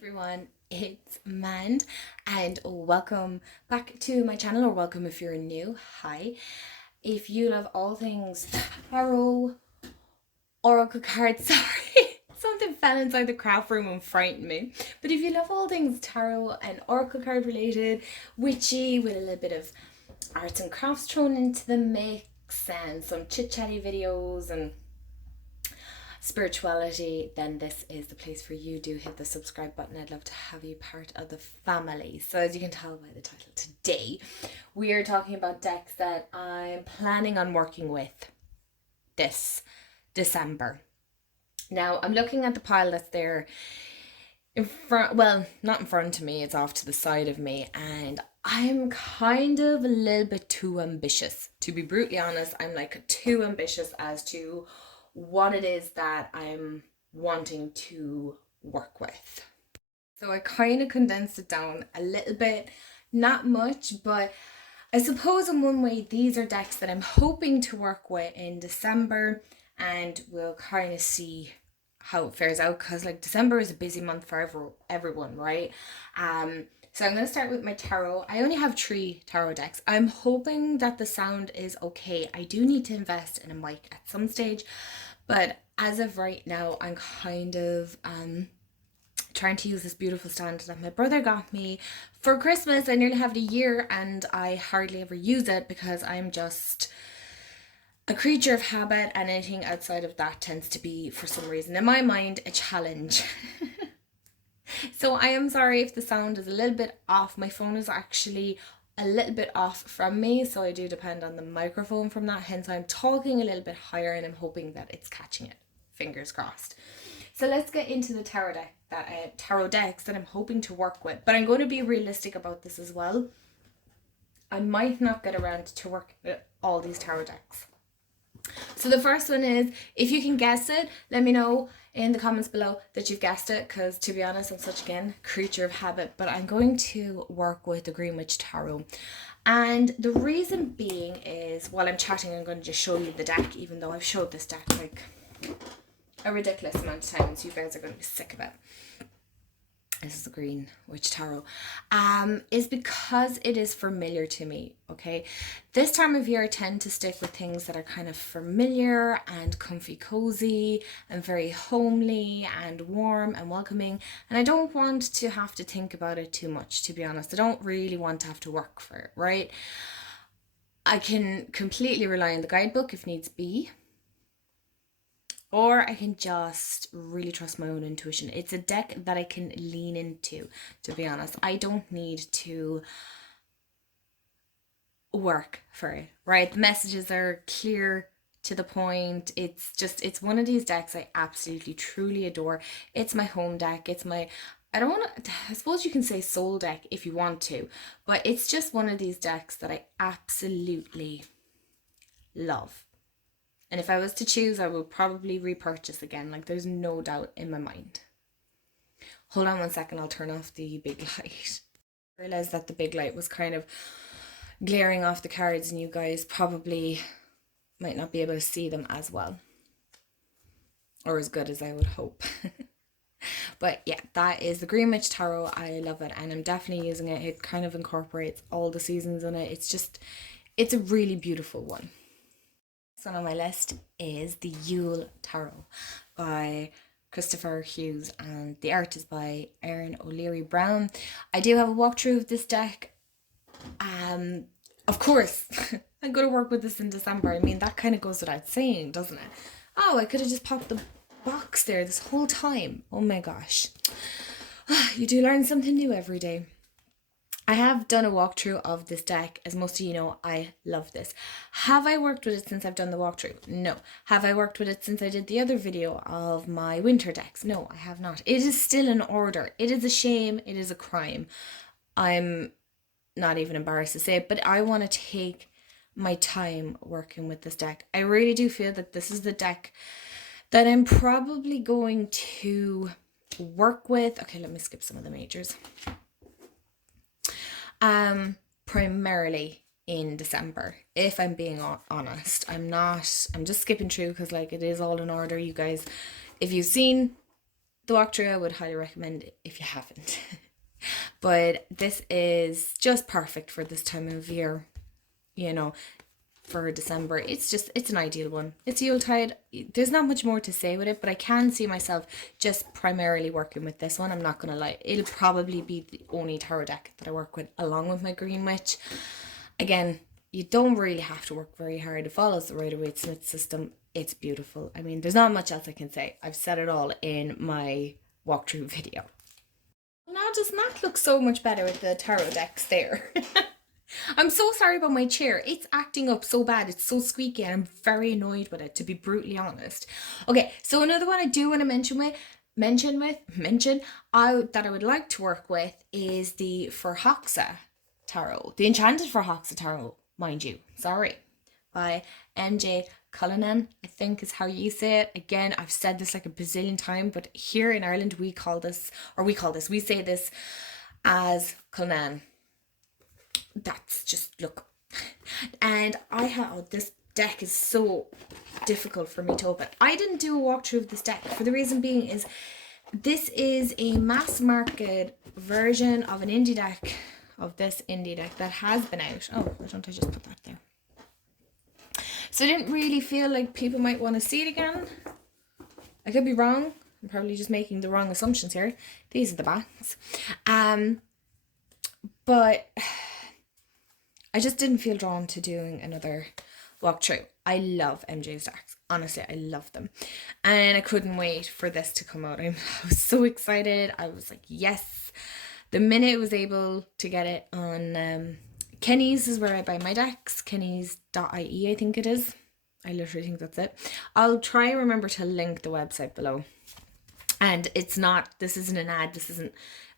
Everyone, it's Mand and welcome back to my channel, or welcome if you're new. Hi. If you love all things tarot, oracle cards, sorry, something fell inside the craft room and frightened me. But if you love all things tarot and oracle card related, witchy, with a little bit of arts and crafts thrown into the mix and some chit chatty videos and spirituality, then this is the place for you. Do hit the subscribe button. I'd love to have you part of the family. So as you can tell by the title, today we are talking about decks that I'm planning on working with this December. Now I'm looking at the pile that's there in front, well, not in front of me, it's off to the side of me, and I'm kind of a little bit too ambitious. To be brutally honest, I'm like too ambitious as to what it is that I'm wanting to work with. So I kind of condensed it down a little bit, not much, but I suppose in one way these are decks that I'm hoping to work with in December, and we'll kind of see how it fares out, because like December is a busy month for everyone, right? So I'm going to start with my tarot. I only have 3 tarot decks. I'm hoping that the sound is okay. I do need to invest in a mic at some stage, but as of right now, I'm kind of trying to use this beautiful stand that my brother got me for Christmas. I nearly have it a year and I hardly ever use it because I'm just a creature of habit, and anything outside of that tends to be, for some reason, in my mind, a challenge. So I am sorry if the sound is a little bit off. My phone is actually a little bit off from me, so I do depend on the microphone from that, hence I'm talking a little bit higher and I'm hoping that it's catching it. Fingers crossed. So let's get into the tarot decks that I'm hoping to work with, but I'm going to be realistic about this as well. I might not get around to work with all these tarot decks. So the first one is, if you can guess it, let me know in the comments below that you've guessed it, because to be honest, I'm such, again, creature of habit. But I'm going to work with the Green Witch Tarot, and the reason being is, while I'm chatting, I'm going to just show you the deck, even though I've showed this deck like a ridiculous amount of times. You guys are going to be sick of it. This is the Green Witch Tarot, is because it is familiar to me, okay? This time of year I tend to stick with things that are kind of familiar and comfy cozy and very homely and warm and welcoming, and I don't want to have to think about it too much, to be honest. I don't really want to have to work for it, right? I can completely rely on the guidebook if needs be, or I can just really trust my own intuition. It's a deck that I can lean into, to be honest. I don't need to work for it, right? The messages are clear, to the point. It's one of these decks I absolutely truly adore. It's my home deck. It's my, I don't want to, I suppose you can say soul deck if you want to, but it's just one of these decks that I absolutely love. And if I was to choose, I would probably repurchase again. Like, there's no doubt in my mind. Hold on one second, I'll turn off the big light. I realised that the big light was kind of glaring off the cards, and you guys probably might not be able to see them as well, or as good as I would hope. But yeah, that is the Green Witch Tarot. I love it, and I'm definitely using it. It kind of incorporates all the seasons in it. It's a really beautiful one. One on my list is the Yule Tarot by Christopher Hughes, and the art is by Erin O'Leary Brown. I do have a walkthrough of this deck. Of course, I'm going to work with this in December. I mean, that kind of goes without saying, doesn't it? Oh, I could have just popped the box there this whole time. Oh my gosh. You do learn something new every day. I have done a walkthrough of this deck. As most of you know, I love this. Have I worked with it since I've done the walkthrough? No. Have I worked with it since I did the other video of my winter decks? No, I have not. It is still in order. It is a shame. It is a crime. I'm not even embarrassed to say it, but I want to take my time working with this deck. I really do feel that this is the deck that I'm probably going to work with. Okay, let me skip some of the majors. Primarily in December, if I'm being honest. I'm just skipping through because like it is all in order. You guys, if you've seen the walkthrough I would highly recommend if you haven't. But this is just perfect for this time of year, you know, for December. It's an ideal one. It's Yuletide. There's not much more to say with it, but I can see myself just primarily working with this one. I'm not gonna lie. It'll probably be the only tarot deck that I work with along with my Green Witch. Again, you don't really have to work very hard. It follows the Rider-Waite-Smith system. It's beautiful. I mean, there's not much else I can say. I've said it all in my walkthrough video. Now does not look so much better with the tarot decks there. I'm so sorry about my chair. It's acting up so bad. It's so squeaky and I'm very annoyed with it, to be brutally honest. Okay, so another one I do want to mention that I would like to work with is the Forhoxa Tarot. The Enchanted Forhoxa Tarot, mind you. Sorry. By MJ Cullinan, I think is how you say it. Again, I've said this like a bazillion times, but here in Ireland we say this as Cullinan. That's just, look. And this deck is so difficult for me to open. I didn't do a walkthrough of this deck for the reason being is this is a mass market version of an indie deck, of this indie deck that has been out. Oh, why don't I just put that there? So I didn't really feel like people might want to see it again. I could be wrong. I'm probably just making the wrong assumptions here. These are the backs. But I just didn't feel drawn to doing another walkthrough. I love MJ's decks. Honestly, I love them. And I couldn't wait for this to come out. I was so excited. I was like, yes. The minute I was able to get it on Kenny's is where I buy my decks. Kenny's.ie, I think it is. I literally think that's it. I'll try and remember to link the website below. And this isn't an ad.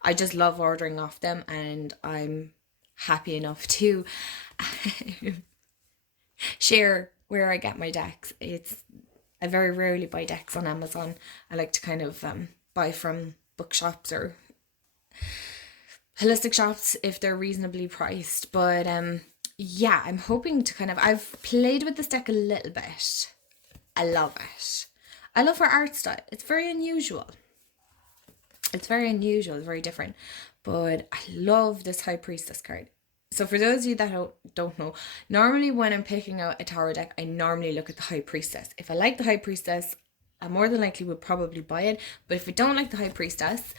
I just love ordering off them and I'm happy enough to share where I get my decks. I very rarely buy decks on Amazon. I like to kind of buy from bookshops or holistic shops if they're reasonably priced. But yeah, I'm hoping to I've played with this deck a little bit. I love it. I love her art style. It's very unusual. It's very different. But I love this High Priestess card. So for those of you that don't know, normally when I'm picking out a tarot deck, I normally look at the High Priestess. If I like the High Priestess, I more than likely would probably buy it. But if I don't like the High Priestess,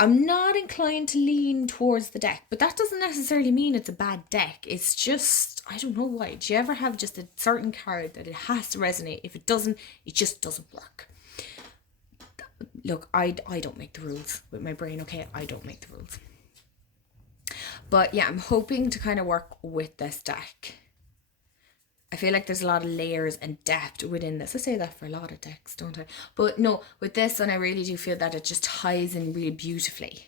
I'm not inclined to lean towards the deck. But that doesn't necessarily mean it's a bad deck. It's just, I don't know why. Do you ever have just a certain card that it has to resonate? If it doesn't, it just doesn't work. Look, I don't make the rules with my brain, okay? I don't make the rules. But yeah, I'm hoping to kind of work with this deck. I feel like there's a lot of layers and depth within this. I say that for a lot of decks, don't I? But no, with this one, I really do feel that it just ties in really beautifully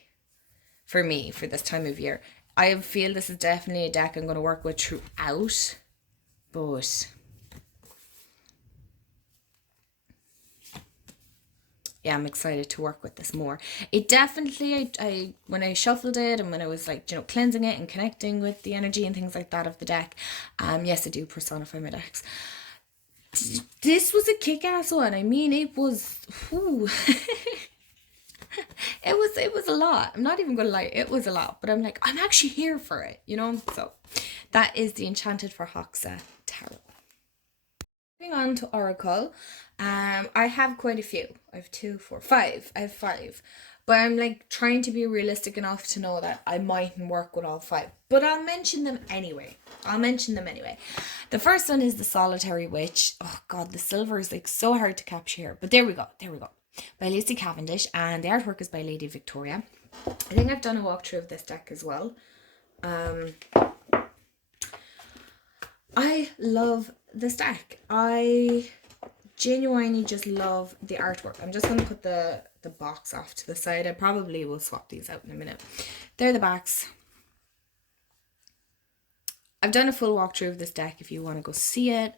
for me for this time of year. I feel this is definitely a deck I'm going to work with throughout. But yeah, I'm excited to work with this more. It definitely, I when I shuffled it and when I was like, cleansing it and connecting with the energy and things like that of the deck, yes, I do personify my decks. This was a kick-ass one. I mean, it was, it was a lot. I'm not even gonna lie, it was a lot. But I'm like, I'm actually here for it, So that is the Enchanted Forhoxa Tarot. Moving on to Oracle. I have quite a few. I have 2, 4, 5. I have 5. But I'm like trying to be realistic enough to know that I mightn't work with all 5. But I'll mention them anyway. The first one is the Solitary Witch. Oh god, the silver is like so hard to capture here. But there we go. By Lucy Cavendish, and the artwork is by Lady Victoria. I think I've done a walkthrough of this deck as well. I love this deck. I genuinely just love the artwork. I'm just going to put the box off to the side. I probably will swap these out in a minute. They're the backs. I've done a full walkthrough of this deck if you want to go see it.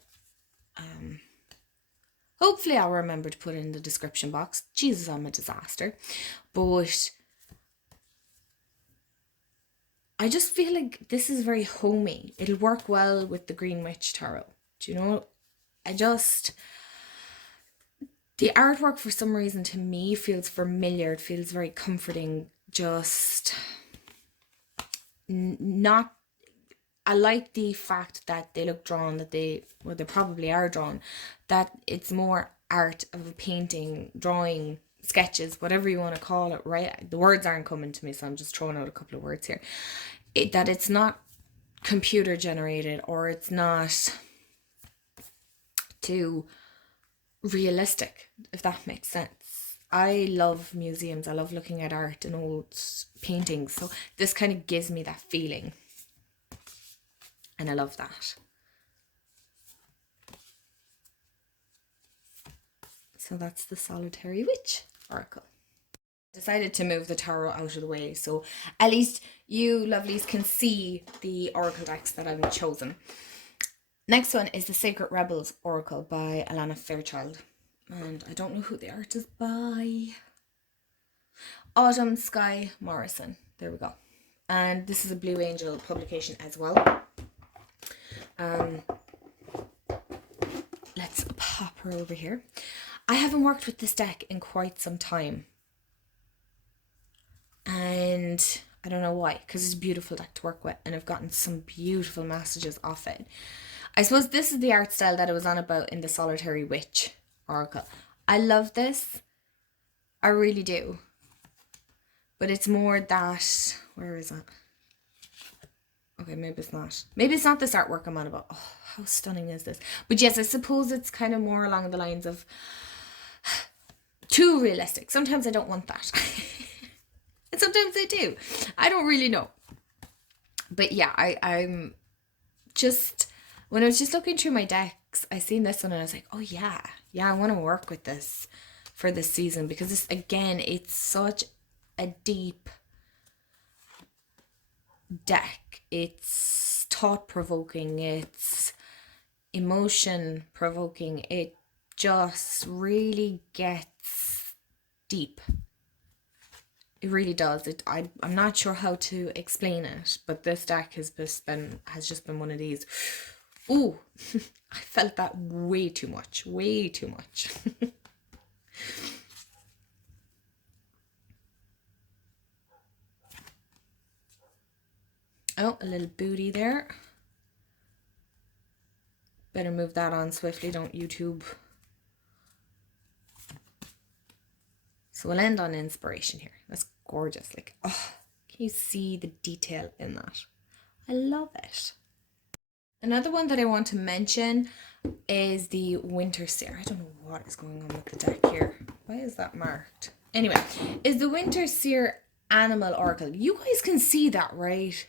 Hopefully I'll remember to put it in the description box. Jesus, I'm a disaster. But I just feel like this is very homey. It'll work well with the Green Witch Tarot. Do you know? The artwork for some reason to me feels familiar. It feels very comforting. Just not, I like the fact that they look drawn, that they probably are drawn, that it's more art of a painting, drawing, sketches, whatever you want to call it, right? The words aren't coming to me, so I'm just throwing out a couple of words here. That it's not computer generated, or it's not too realistic, if that makes sense. I love museums. I love looking at art and old paintings. So this kind of gives me that feeling. And I love that. So that's the Solitary Witch Oracle. Decided to move the tarot out of the way, so at least you lovelies can see the oracle decks that I've chosen. Next one is the Sacred Rebels Oracle by Alana Fairchild. And I don't know who the art is by. Autumn Sky Morrison. There we go. And this is a Blue Angel publication as well. Let's pop her over here. I haven't worked with this deck in quite some time. And I don't know why, because it's a beautiful deck to work with, and I've gotten some beautiful messages off it. I suppose this is the art style that I was on about in the Solitary Witch Oracle. I love this. I really do. But it's more that, where is it? Okay, maybe it's not. Maybe it's not this artwork I'm on about. Oh, how stunning is this? But yes, I suppose it's kind of more along the lines of too realistic. Sometimes I don't want that. And sometimes I do. I don't really know. But yeah, I'm just, when I was just looking through my decks, I seen this one and I was like, oh yeah, I want to work with this for this season, because this, again, it's such a deep deck. It's thought-provoking, it's emotion-provoking, it just really gets deep. It really does. I'm not sure how to explain it, but this deck has just been one of these. Ooh, I felt that way too much. Way too much. Oh, a little booty there. Better move that on swiftly, don't YouTube. So we'll end on inspiration here. That's gorgeous. Like, oh, can you see the detail in that? I love it. Another one that I want to mention is the Winter Seer. I don't know what is going on with the deck here. Why is that marked? Anyway, is the Winter Seer Animal Oracle. You guys can see that, right?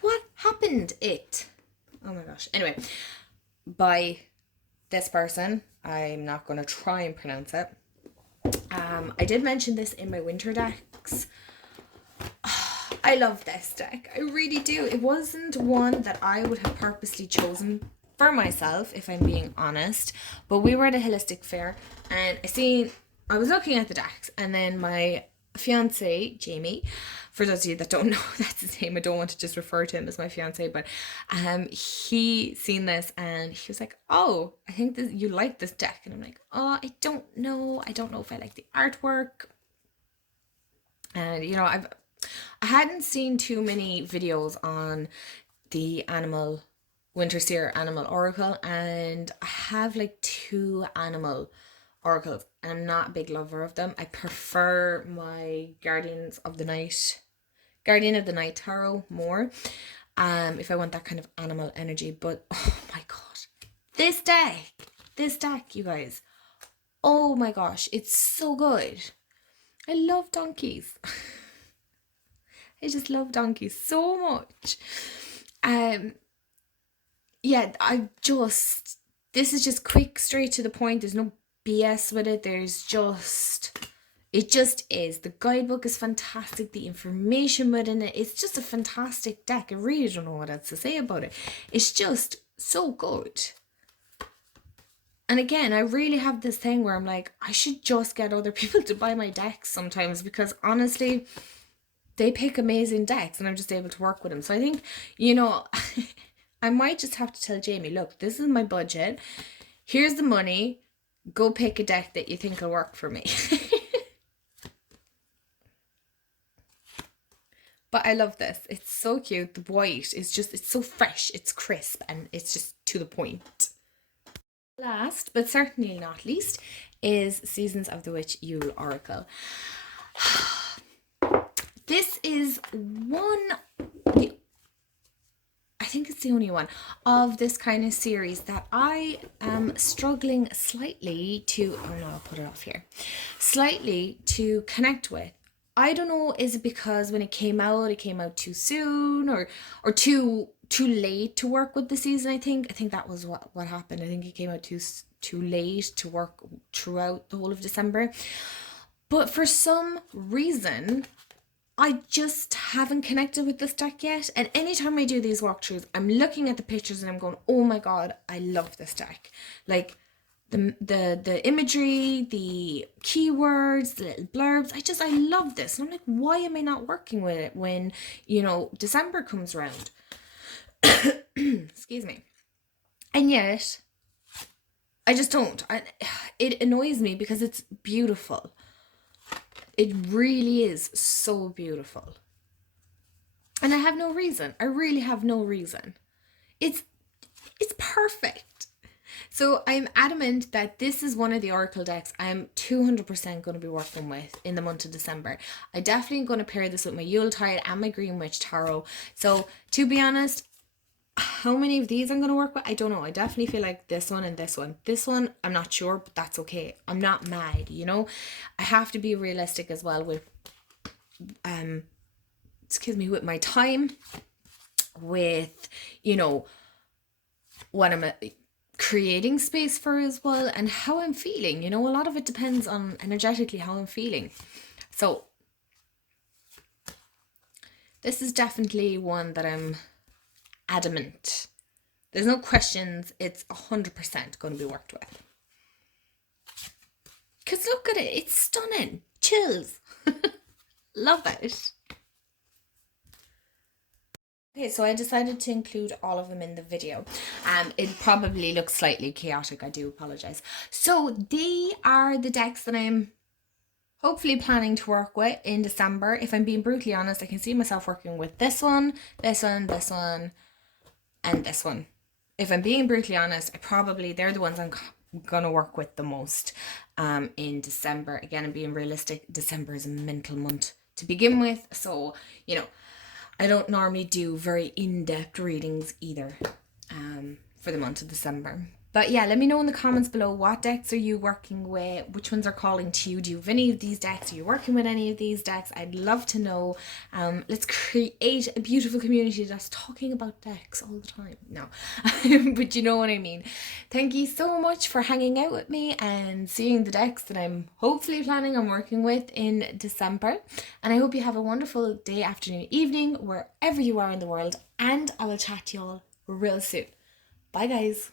What happened? Oh my gosh. Anyway, by this person. I'm not going to try and pronounce it. I did mention this in my winter decks. I love this deck. I really do. It wasn't one that I would have purposely chosen for myself, if I'm being honest. But we were at a holistic fair and I was looking at the decks, and then my fiance, Jamie, for those of you that don't know, that's his name. I don't want to just refer to him as my fiance, but he seen this and he was like, oh, I think you like this deck. And I'm like, oh, I don't know if I like the artwork. And you know, I hadn't seen too many videos on the Winter Seer Animal Oracle, and I have like 2 animal oracles, and I'm not a big lover of them. I prefer my Guardian of the Night tarot more, if I want that kind of animal energy. But oh my god, this deck, you guys, oh my gosh, it's so good. I love donkeys. I just love donkeys so much. Yeah, this is just quick, straight to the point. There's no BS with it. It just is. The guidebook is fantastic. The information within it, it's just a fantastic deck. I really don't know what else to say about it. It's just so good. And again, I really have this thing where I'm like, I should just get other people to buy my decks sometimes, because honestly, they pick amazing decks and I'm just able to work with them. So I think, you know, I might just have to tell Jamie, look, this is my budget. Here's the money. go pick a deck that you think will work for me. But I love this. It's so cute. The white is just, it's so fresh, it's crisp, and it's just to the point. Last, but certainly not least, is Seasons of the Witch Yule Oracle. This is one, I think it's the only one of this kind of series that I am struggling slightly to, oh no, I'll put it off here, slightly to connect with. I don't know, is it because when it came out too soon, or too late to work with the season? I think that was what happened. I think it came out too late to work throughout the whole of December. But for some reason, I just haven't connected with this deck yet. And anytime I do these walkthroughs, I'm looking at the pictures and I'm going, oh my god, I love this deck. Like the imagery, the keywords, the little blurbs, I love this. And I'm like, why am I not working with it when, you know, December comes around? Excuse me. And yet, I just don't. It annoys me because it's beautiful. It really is so beautiful. And I have no reason. I really have no reason. It's perfect. So I'm adamant that this is one of the Oracle decks I'm 200% going to be working with in the month of December. I definitely am going to pair this with my Yuletide and my Green Witch Tarot. So to be honest, how many of these I'm going to work with, I don't know. I definitely feel like this one and this one. This one, I'm not sure, but that's okay. I'm not mad, you know. I have to be realistic as well with, with my time, with, you know, what I'm creating space for as well, and how I'm feeling. You know, a lot of it depends on energetically how I'm feeling. So this is definitely one that I'm adamant. There's no questions. It's 100% going to be worked with. Because look at it. It's stunning. Chills. Love it. Okay, so I decided to include all of them in the video. It probably looks slightly chaotic. I do apologize. So they are the decks that I'm hopefully planning to work with in December. If I'm being brutally honest, I can see myself working with this one, this one, this one, and this one. If I'm being brutally honest, they're the ones I'm gonna work with the most in December. Again, I'm being realistic. December is a mental month to begin with, so you know, I don't normally do very in-depth readings either for the month of December. But yeah, let me know in the comments below, what decks are you working with? Which ones are calling to you? Do you have any of these decks? Are you working with any of these decks? I'd love to know. Let's create a beautiful community that's talking about decks all the time. No, but you know what I mean. Thank you so much for hanging out with me and seeing the decks that I'm hopefully planning on working with in December. And I hope you have a wonderful day, afternoon, evening, wherever you are in the world. And I will chat to you all real soon. Bye guys.